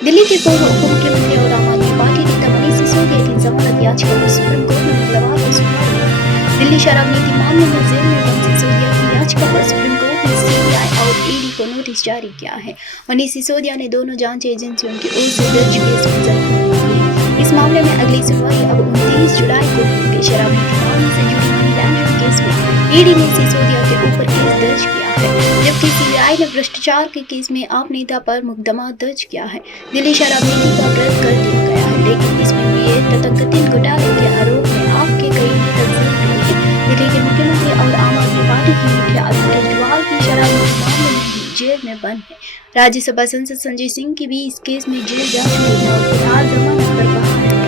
दिल्ली के पूर्व उप मुख्यमंत्री और आम आदमी पार्टी नेता मनीष सिसोदिया की जमानत याचिका पर सुप्रीम कोर्ट में मंगलवार को सुनवाई हुई। दिल्ली शराब नीति मामले में जेल में बंद सिसोदिया की याचिका पर सुप्रीम कोर्ट ने सीबीआई और ईडी को नोटिस जारी किया है। मनीष सिसोदिया ने दोनों जांच एजेंसियों की ओर से दर्ज केस में जमानत मांगी है। इस मामले में अगली सुनवाई अब 29 जुलाई को होगी। शराब नीति मामले से जुड़ी मनी लॉन्ड्रिंग केस में ईडी ने सिसोदिया के ऊपर केस दर्ज किया है, जबकि सीबीआई ने भ्रष्टाचार के केस में आप नेता पर मुकदमा दर्ज किया है। दिल्ली शराब नीति का विरोध कर दिया गया है, लेकिन इसमें हुए तथाकथित घोटाले के आरोप में आप के कई नेता जेल में हैं। दिल्ली के मुख्यमंत्री और आम आदमी पार्टी की मुखिया अरविंद केजरीवाल की शराब नीति मामले में भी जेल में बंद है। राज्यसभा सांसद संजय सिंह की भी इस केस में जेल जा चुकी है और फिलहाल जमानत पर बाहर है।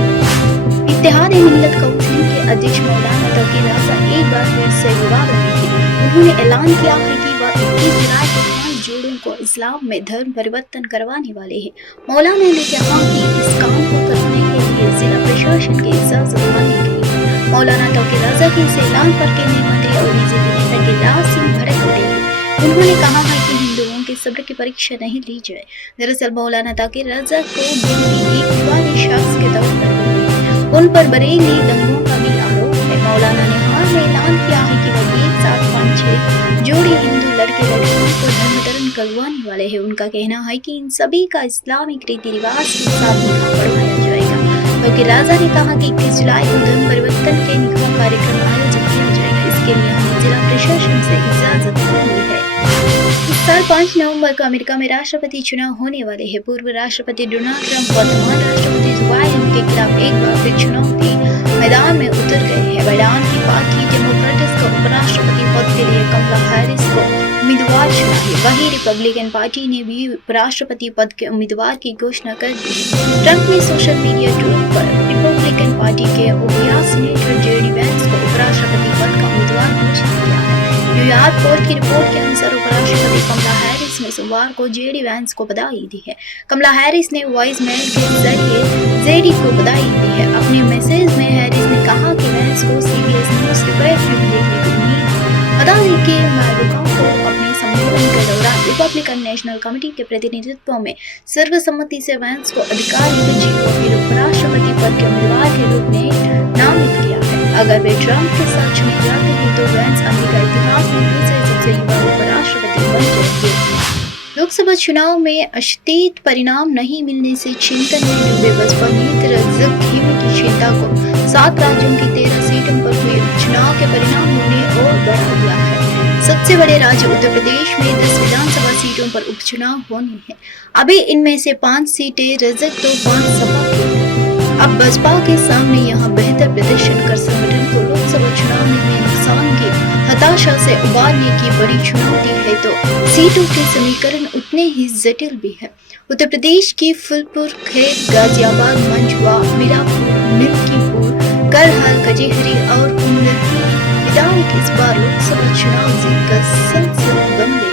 इत्तेहाद मिल्लत काउंसिल के अध्यक्ष मौलाना तौकीर रज़ा एक बार फिर से विवाद में हैं। उन्होंने ऐलान किया है कि वह 21 जुलाई को 5 जोड़ों को इस्लाम में धर्म परिवर्तन करवाने वाले हैं। मौलाना ने कहा कि इस काम को करने के लिए जिला प्रशासन की इजाजत मांगी गई है। मौलाना तौकीर रज़ा के इस ऐलान पर केंद्रीय मंत्री और बीजेपी नेता गिरिराज सिंह भड़क उठे हैं। उन्होंने कहा है कि हिंदुओं के सब्र की परीक्षा नहीं ली जाए। दरअसल मौलाना तौकीर रज़ा को गिनती एक विवादी शख्स के तौर पर उन पर बरेली दंगों का भी आरोप है। मौलाना ने हाल में ऐलान किया है कि वह एक साथ 5-6 जोड़ी हिंदू लड़के लड़कियों को धर्मांतरण करवाने वाले हैं। उनका कहना है कि इन सभी का इस्लामिक रीति रिवाज के साथ निकाह पढ़वाया जाएगा, क्योंकि राजा ने कहा कि 21 जुलाई को धर्म परिवर्तन के निकाह कार्यक्रम आयोजित किया जाएगा। इसके लिए हमें जिला प्रशासन से इजाजत मिली है। इस साल 5 नवंबर को अमेरिका में राष्ट्रपति चुनाव होने वाले हैं। पूर्व राष्ट्रपति डोनाल्ड ट्रंप वर्तमान राष्ट्रपति जो बाइडेन के खिलाफ एक बार फिर चुनावी मैदान में उतर गए हैं। बाइडेन की पार्टी डेमोक्रेट्स को उपराष्ट्रपति पद के लिए कमला हैरिस को उम्मीदवार चुना है। वहीं रिपब्लिकन पार्टी ने भी उपराष्ट्रपति पद के उम्मीदवार की घोषणा कर दी है। ट्रंप ने सोशल मीडिया ट्वीट पर रिपब्लिकन पार्टी के ओहियो सीनेटर जेडी वैंस को उपराष्ट्रपति पद का उम्मीदवार घोषित किया है। न्यूयॉर्क पोस्ट की रिपोर्ट के अनुसार उपराष्ट्रपति कमला हैरिस ने सोमवार को जेडी वैंस को बधाई दी है। कमला हैरिस ने वॉइस मेल के जरिए जेडी को बधाई दी है। अपने मैसेज में हैरिस ने कहा कि वैंस को सीबीएस न्यूज डिबेट में देखने की उम्मीद है। बता दें कि मैडोका को अपने सम्मेलन के दौरान रिपब्लिकन नेशनल कमेटी के प्रतिनिधित्व में सर्वसम्मति से वैंस को आधिकारिक जीवों फिर उपराष्ट्रपति पद के उम्मीदवार के रूप में नामित किया है। अगर वे ट्रंप के साथ चुने जाते हैं तो वैंस अमेरिका इतिहास में दूसरे सबसे युवा उपराष्ट्रपति बन जाएंगे। लोकसभा चुनाव में अशतीत परिणाम नहीं मिलने से चिंतन में डूबे बसपा नेता रज़ाक खेमी की चिंता को 7 राज्यों की 13 सीटों पर हुए उपचुनाव के परिणामों ने और बढ़ा दिया है। सबसे बड़े राज्य उत्तर प्रदेश में 10 विधानसभा सीटों पर उपचुनाव होने हैं। अभी इनमें से 5 सीटें रज़ाक तो 5 सपा की। अब बसपा के सामने यहाँ बेहतर प्रदर्शन कर संगठन को लोकसभा चुनाव में हुए नुकसान की हताशा से उबारने की बड़ी चुनौती है, तो सीटों के समीकरण उतने ही जटिल भी है। उत्तर प्रदेश की फूलपुर, खेत, गाजियाबाद, मंझवा, मीरापुर, मिल्कीपुर, करहल, कचहरी और कुंडल की विधायक इस बार लोकसभा चुनाव जीतकर संसद बन गए।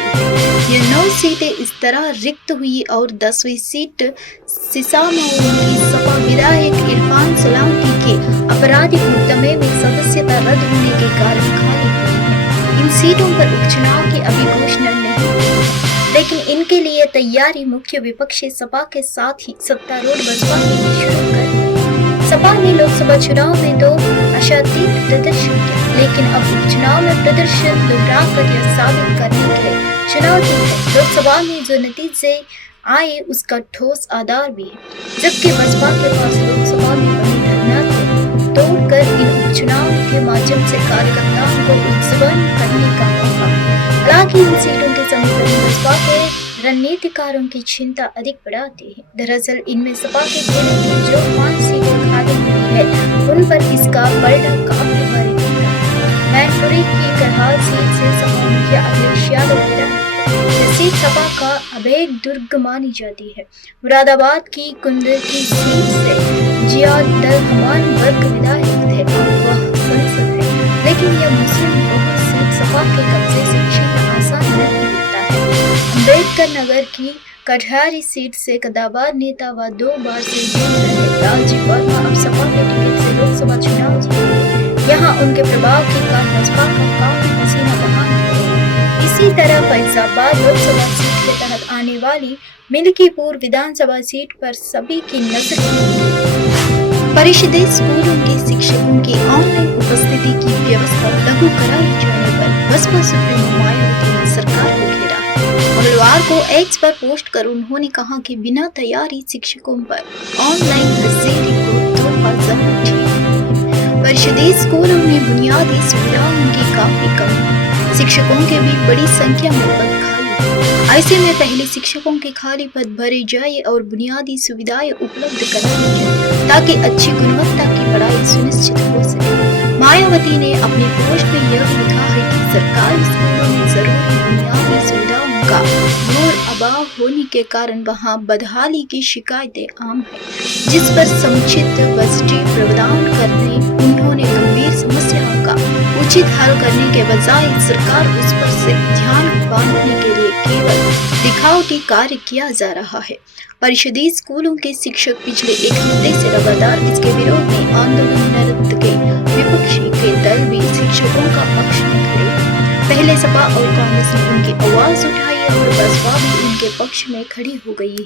ये 9 सीटें इस तरह रिक्त हुई और 10वीं सीट सिसामाऊ की सपा विधायक इरफान सोलंकी के आपराधिक मुकदमे में सदस्यता रद्द होने के कारण खाली हुई है। इन सीटों पर उपचुनाव की अभी घोषणा नहीं हुई है, लेकिन इनके लिए तैयारी मुख्य विपक्षी सपा के साथ ही सत्तारूढ़ बसपा ने भी शुरू कर दी। सपा ने लोकसभा चुनाव में 2 आशातीत प्रदर्शन किया, लेकिन अब उपचुनाव में प्रदर्शन दोहराकर यह साबित करने के चुनौती है लोकसभा में जो नतीजे आए उसका ठोस आधार भी है, जबकि बसपा के पास लोकसभा में बनी धरना को तोड़कर इन उपचुनाव के माध्यम से कार्यकर्ताओं को उत्सवन करने का मौका है। हालांकि इन सीटों के समीकरण बसपा के रणनीतिकारों की चिंता अधिक बढ़ाती है। दरअसल इनमें सपा के खेमे की जो 5 सीटें खाली हुई है उन पर इसका पलड़ा काफी भारी दिखता है। मैनपुरी की करहाल सीट से सपा मुखिया अखिलेश यादव विधायक है। सीट सपा का अभेद दुर्ग मानी जाती है। मुरादाबाद की कुंदर की सीट से जियाउद्दीन रहमान वर्ग विधायक थे और वह संसद है, लेकिन यह मुस्लिम बहुल सीट सपा के कब्जे से छीनना आसान नहीं होता है। अम्बेडकर नगर की कटिहारी सीट से कद्दावर नेता व 2 बार से जीत रहे लालजी वर्मा अब सपा के टिकट से लोकसभा चुनाव जीते। यहाँ उनके प्रभाव के कारण बसपा का काफी पसीना बहाना है। इसी तरह फैजाबाद लोकसभा सीट के तहत आने वाली मिल्कीपुर विधानसभा सीट पर सभी की नजर होगी। परिषदीय स्कूलों के शिक्षकों की ऑनलाइन उपस्थिति की व्यवस्था लागू कराए जाने पर बसपा सुप्रीमो मायावती ने सरकार को घेरा है। मंगलवार को एक्स पर पोस्ट कर उन्होंने कहा कि बिना तैयारी शिक्षकों पर ऑनलाइन हाजिरी को तोहफा जरूर ठीक। परिषदीय स्कूलों में बुनियादी सुविधाओं की काफी कमी है। शिक्षकों के भी बड़ी संख्या में पद खाली। ऐसे में पहले शिक्षकों के खाली पद भरे जाए और बुनियादी सुविधाएं उपलब्ध कराई जाए ताकि अच्छी गुणवत्ता की पढ़ाई सुनिश्चित हो सके। मायावती ने अपने पोस्ट में यह लिखा है कि सरकारी स्कूलों में जरूरी बुनियादी सुविधाओं का घोर अभाव होने के कारण वहां बदहाली की शिकायतें आम है, जिस पर समुचित बजटीय प्रावधान करने उन्होंने गंभीर समस्याओं का उचित हल करने के बजाय सरकार उस पर से ध्यान बांधने के लिए केवल दिखावटी कार्य किया जा रहा है। परिषदीय स्कूलों के शिक्षक पिछले एक हफ्ते से लगातार इसके विरोध में आंदोलनरत के विपक्षी के दल भी शिक्षकों का पक्ष में खड़े हैं। पहले सपा और कांग्रेस ने उनकी आवाज उठाई और बसपा भी उनके पक्ष में खड़ी हो गई है।